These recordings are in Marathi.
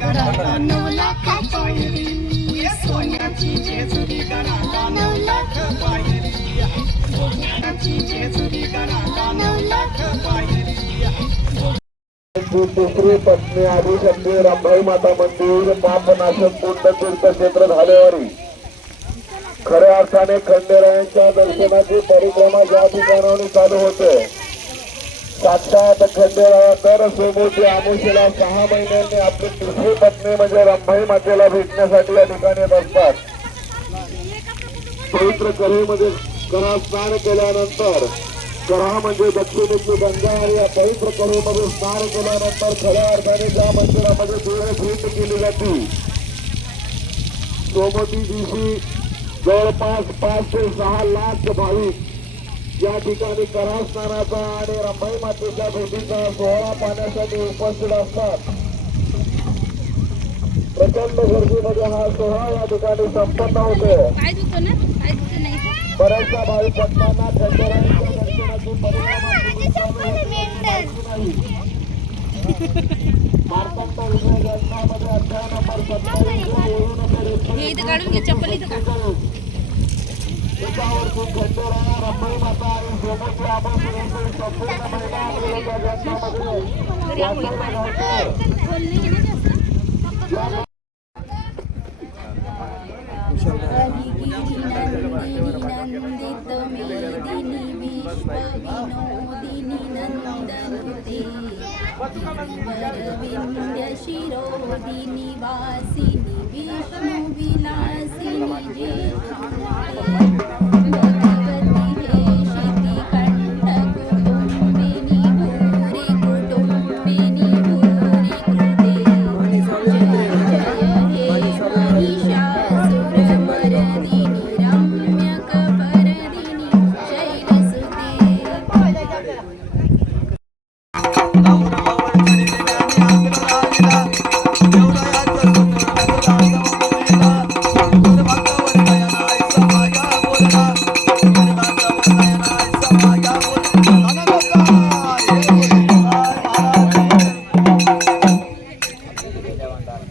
घराला नऊ लाख पायरी सोन्याची जेजुरी नऊ लाख पायरी सोन्याची जेजुरी नऊ लाख पायरी दुसरी पत्नी आदिशक्ती रामभाई माता मंदिर पापनाशक पूर्ण तीर्थक्षेत्र झाल्यावरी खऱ्या अर्थाने खंडेरायांच्या दर्शनाची परिक्रमा या ठिकाणाहून चालू होते साक्षात खंडेराया दर सोबती आमुषेला सहा महिन्यांनी आपली दुसरी पत्नी म्हणजे रंभाई मातेला भेटण्यासाठी या ठिकाणी येत असतात. पवित्र करेमध्ये करा स्नान केल्यानंतर करा म्हणजे दक्षिणेची गंगा आणि या पवित्र करेमध्ये स्नान केल्यानंतर खऱ्या अर्थाने ज्या मंदिरामध्ये देव भेट केली जाते. सोमती दिवशी जवळपास पाच ते सहा लाख भाविक या ठिकाणी करा स्नानाचा आणि रंभाई मातेच्या भेटीचा सोहळा पाहण्यासाठी उपस्थित असतात. प्रचंड गर्दीमध्ये हा सोहळा या ठिकाणी संपन्न होतो बऱ्याचशा भाविक भक्तांना दर्शनाची विजय ग्रंथामध्ये नंबर सत्तावीस चप्पल इथं काढ त्याच्यावरती खंडेराया रंभाई माता आणि सोबती आबासुरांची संपूर्ण வந்தார்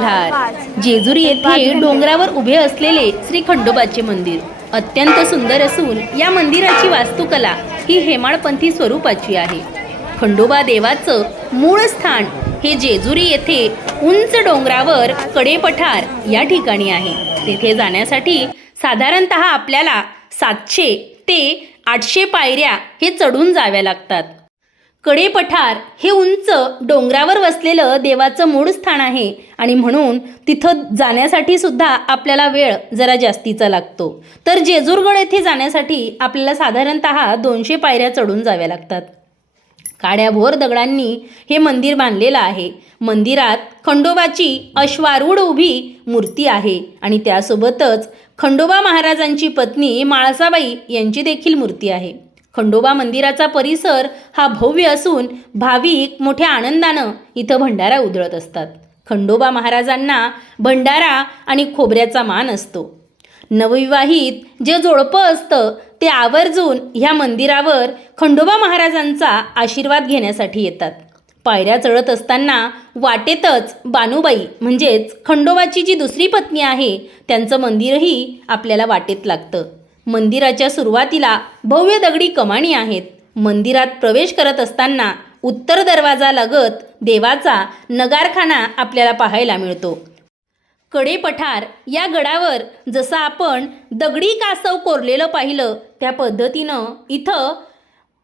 जय जेजुरी येथे डोंगरावर उभे असलेले श्री खंडोबाचे मंदिर. अत्यंत सुंदर असून या मंदिराची वास्तुकला ही हेमाळपंथी स्वरूपाची आहे. खंडोबा देवाचं मूळ स्थान हे जेजुरी येथे उंच डोंगरावर कडे पठार या ठिकाणी आहे. तेथे जाण्यासाठी साधारणत आपल्याला सातशे ते आठशे पायऱ्या हे चढून जाव्या लागतात. कडे पठार हे उंच डोंगरावर वसलेलं देवाचं मूळ स्थान आहे आणि म्हणून तिथं जाण्यासाठी सुद्धा आपल्याला वेळ जरा जास्तीचा लागतो. तर जेजूरगड येथे जाण्यासाठी आपल्याला साधारणत दोनशे पायऱ्या चढून जाव्या लागतात. काड्याभोर दगडांनी हे मंदिर बांधलेलं आहे. मंदिरात खंडोबाची अश्वारूढ उभी मूर्ती आहे आणि त्यासोबतच खंडोबा महाराजांची पत्नी माळसाबाई यांची देखील मूर्ती आहे. खंडोबा मंदिराचा परिसर हा भव्य असून भाविक मोठ्या आनंदानं इथं भंडारा उधळत असतात. खंडोबा महाराजांना भंडारा आणि खोबऱ्याचा मान असतो. नवविवाहित जे जोडपं असतं ते आवर्जून ह्या मंदिरावर खंडोबा महाराजांचा आशीर्वाद घेण्यासाठी येतात. पायऱ्या चढत असताना वाटेतच बानुबाई म्हणजेच खंडोबाची जी दुसरी पत्नी आहे त्यांचं मंदिरही आपल्याला वाटेत लागतं. मंदिराच्या सुरुवातीला भव्य दगडी कमाणी आहेत. मंदिरात प्रवेश करत असताना उत्तर दरवाजा लगत देवाचा नगारखाना आपल्याला पाहायला मिळतो. कडे पठार या गडावर जसं आपण दगडी कासव कोरलेलं पाहिलं त्या पद्धतीनं इथं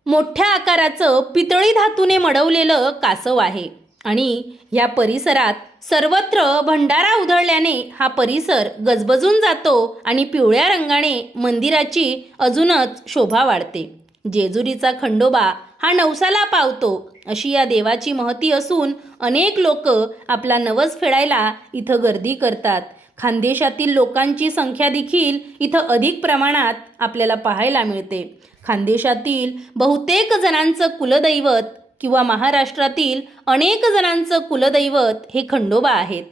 मोठ्या आकाराचं पितळी धातूने मडवलेलं कासव आहे. आणि या परिसरात सर्वत्र भंडारा उधळल्याने हा परिसर गजबजून जातो आणि पिवळ्या रंगाने मंदिराची अजूनच शोभा वाढते. जेजुरीचा खंडोबा हा नवसाला पावतो अशी या देवाची महती असून अनेक लोक आपला नवस फेडायला इथं गर्दी करतात. खानदेशातील लोकांची संख्या देखील इथं अधिक प्रमाणात आपल्याला पाहायला मिळते. खानदेशातील बहुतेक जणांचं कुलदैवत किंवा महाराष्ट्रातील अनेक जणांचं कुलदैवत हे खंडोबा आहेत.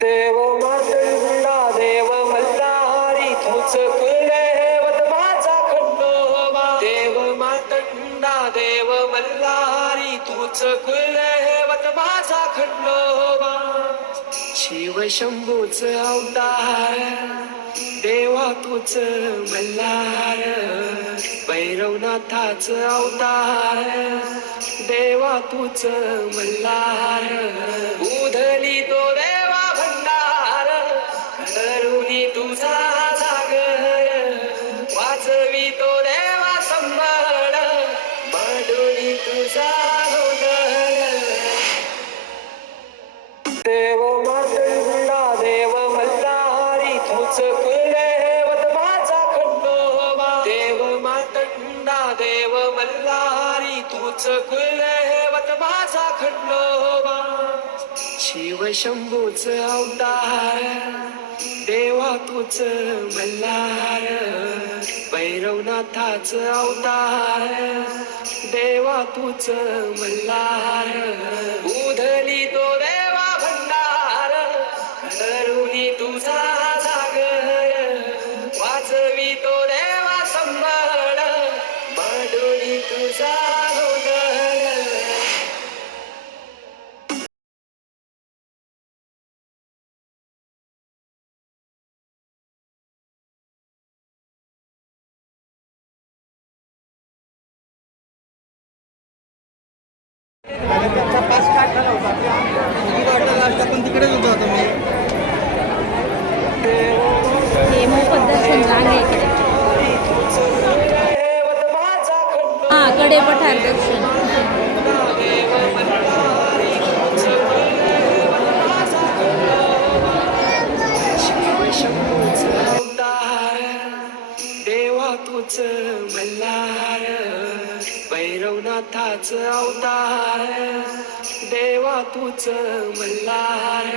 देव देव माझा देव देव माझा शिव शंभूच अवतार देवा तुझ मल्हार भैरवनाथाच अवतार देवा तुझ मल्हार उधली तो देवा भंडार. करुणी तुझा सागर. वाचवी तो देवा संभाळ मांडुनी तुझा गोंधळ देव मातंडा देव मल्हारी तुझ कुलदेवत माझा खंडोबा. देव मातंडा देव मल्हारी तुझ कुल खंडोबा शिव शंभूच अवतार देवा तुझ मल्हार भैरवनाथाच अवतार देवा तुझ मल्हार. उधली तो देवा भंडार तरुणी तुझा हे रघुनाथाच अवतार देवा तूच मल्हार.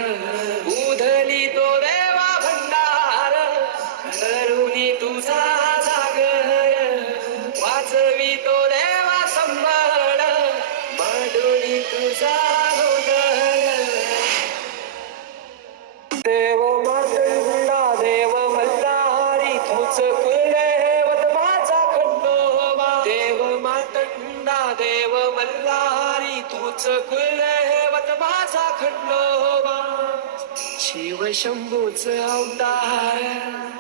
उधली तो देवा भंडार करुणी तुझा जागर वाचवी तो देवा संभाळ मांडुनी तुझा देव मातंडा देव मल्हारी तुझ तूच कुलदैवत माझा खंडोबा. शिव शंभूच अवतार.